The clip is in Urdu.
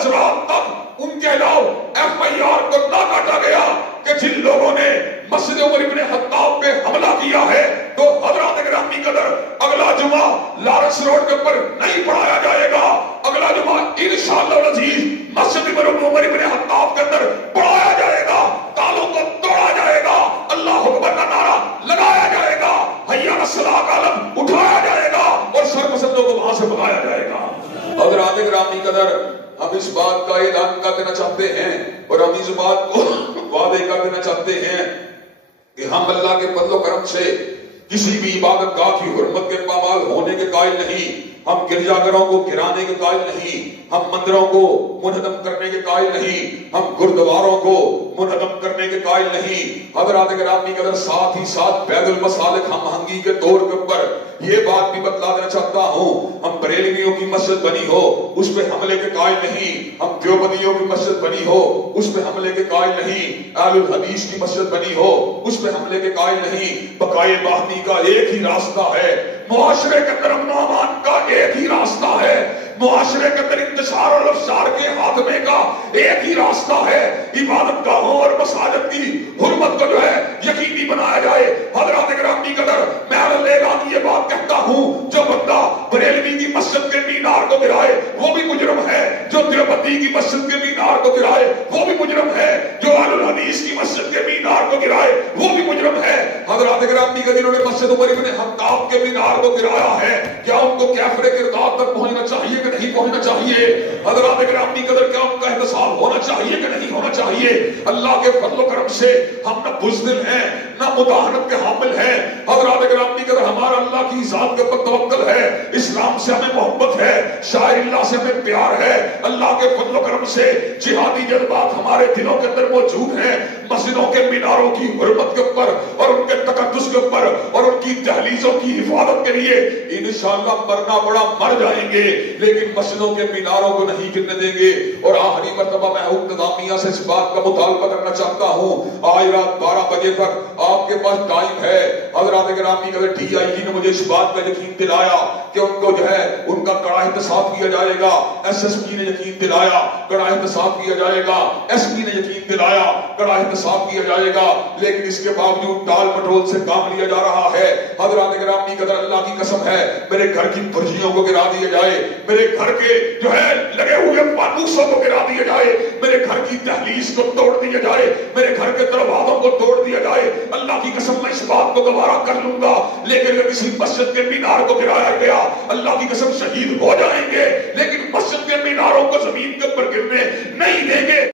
آج رات تک ان کے علاوہ FIR کو نہ کاٹا گیا کہ جن لوگوں نے مسجد عمر ابن خطاب پہ حملہ کیا ہے تو حضرات گرامی قدر اگلا جمعہ لارنس روڈ کے اوپر نہیں پڑھایا جائے گا، اگلا جمعہ انشاءاللہ العزیز مسجد عمر ابن خطاب کے اندر پڑھایا جائے گا، تالوں کو توڑا جائے گا، اللہ اکبر کا نعرہ لگایا جائے گا، حی علی الصلاۃ کا علم اٹھایا جائے گا اور شرپسندوں کو وہاں سے بھگایا جائے گا۔ حضرات گرامی قدر ہم اس بات کا اعلان کر دینا چاہتے ہیں اور ہم اس بات کو وعدے کر دینا چاہتے ہیں کہ ہم اللہ کے فضل و کرم سے کسی بھی عبادت گاہ کی حرمت کے پامال ہونے کے قائل نہیں، ہم گرجا گھروں کو گرانے کے قائل نہیں، ہم مندروں کو منہدم کرنے کے قائل نہیں، ہم گردواروں کو منہدم کرنے کے قائل نہیں۔ حضرات گرامی قدر ساتھ ہی ساتھ بیت المسالک ہم آہنگی کے طور کے اوپر یہ بات بھی بتلا دینا چاہتا ہوں، ہم بریلویوں کی مسجد بنی ہو اس پہ حملے کے قائل نہیں، ہم دیوبندیوں کی مسجد بنی ہو اس پہ حملے کے قائل نہیں، اہل الحدیث کی مسجد بنی ہو اس پہ حملے کے قائل نہیں۔ بقائے باہمی کا ایک ہی راستہ ہے، معاشرے کے اندر امن و امان کا ایک ہی راستہ ہے، معاشرے کے اندر انتشار اور افشار کے خاتمے کا ایک ہی راستہ ہے، عبادت گاہوں اور مساجد کی حرمت کو جو ہے یقینی بنایا جائے۔ حضرات گرامی قدر میں یہ بات کہتا ہوں، جو بندہ بریلوی کی مسجد کے مینار کو گرائے وہ بھی مجرم ہے، جو دیوبندی کی مسجد کے مینار کو گرائے وہ بھی مجرم ہے، جو اہل الحدیث کی مسجد کے مینار کو گرائے وہ بھی مجرم ہے۔ حضرات گرامی قدر انہوں نے مسجد عمر ابن خطاب کے مینار کو گرایا ہے، کیا ان کو کافر کردار تک پہنچنا چاہیے کہ نہیں پہنچنا چاہیے؟ حضرات گرامی قدر کیا ان کا احتساب ہونا چاہیے کہ نہیں ہونا چاہیے؟ اللہ کے فضل و کرم سے ہم نہ بزدل ہیں نہ مداہنت کے حامل ہیں۔ حضرات گرامی قدر ہمارا اللہ کی ذات کے اوپر توکل ہے، اسلام سے ہمیں محبت ہے، شاعر اللہ سے ہمیں پیار ہے، اللہ کے فضل و کرم سے جہادی جذبات ہمارے دلوں کے اندر موجود ہیں۔ مسجدوں کے میناروں کی حرمت کے اوپر اور ان کے تقدس کے اوپر اور ان کی دہلیزوں کی حفاظت کے لیے انشاءاللہ مرنا پڑا مر جائیں گے، لیکن مسجدوں کے میناروں کو نہیں گرنے دیں گے۔ اور آخری مرتبہ میں انتظامیہ سے اس بات کا مطالبہ کرنا چاہتا ہوں، آج رات 12 بجے تک آپ کے پاس ٹائم ہے۔ حضرات گرامی قدر DIG نے مجھے اس بات کا یقین دلایا کہ ان کو جو ہے ان کا کڑا احتساب کیا جائے گا، SSP نے یقین دلایا کڑا احتساب کیا جائے گا، SP نے یقین دلایا کڑا احتساب کیا جائے گا، لیکن اس کے باوجود ٹال مٹول سے کام لیا جا رہا ہے۔ حضرات گرامی قدر اللہ کی قسم ہے، میرے گھر کی برجیوں کو گرا دیا جائے، میرے گھر کے جو ہے لگے ہوئے فانوسوں کو گرا دیا جائے، میرے گھر کی دہلیز کو توڑ دیا جائے، میرے گھر کے دروازوں کو توڑ دیا جائے، اللہ کی قسم میں اس بات کو گوارا کر لوں گا۔ لیکن اگر کسی مسجد کے مینار کو گرایا گیا، اللہ کی قسم شہید ہو جائیں گے، لیکن مسجد کے میناروں کو زمین کے اوپر گرنے نہیں دیں گے۔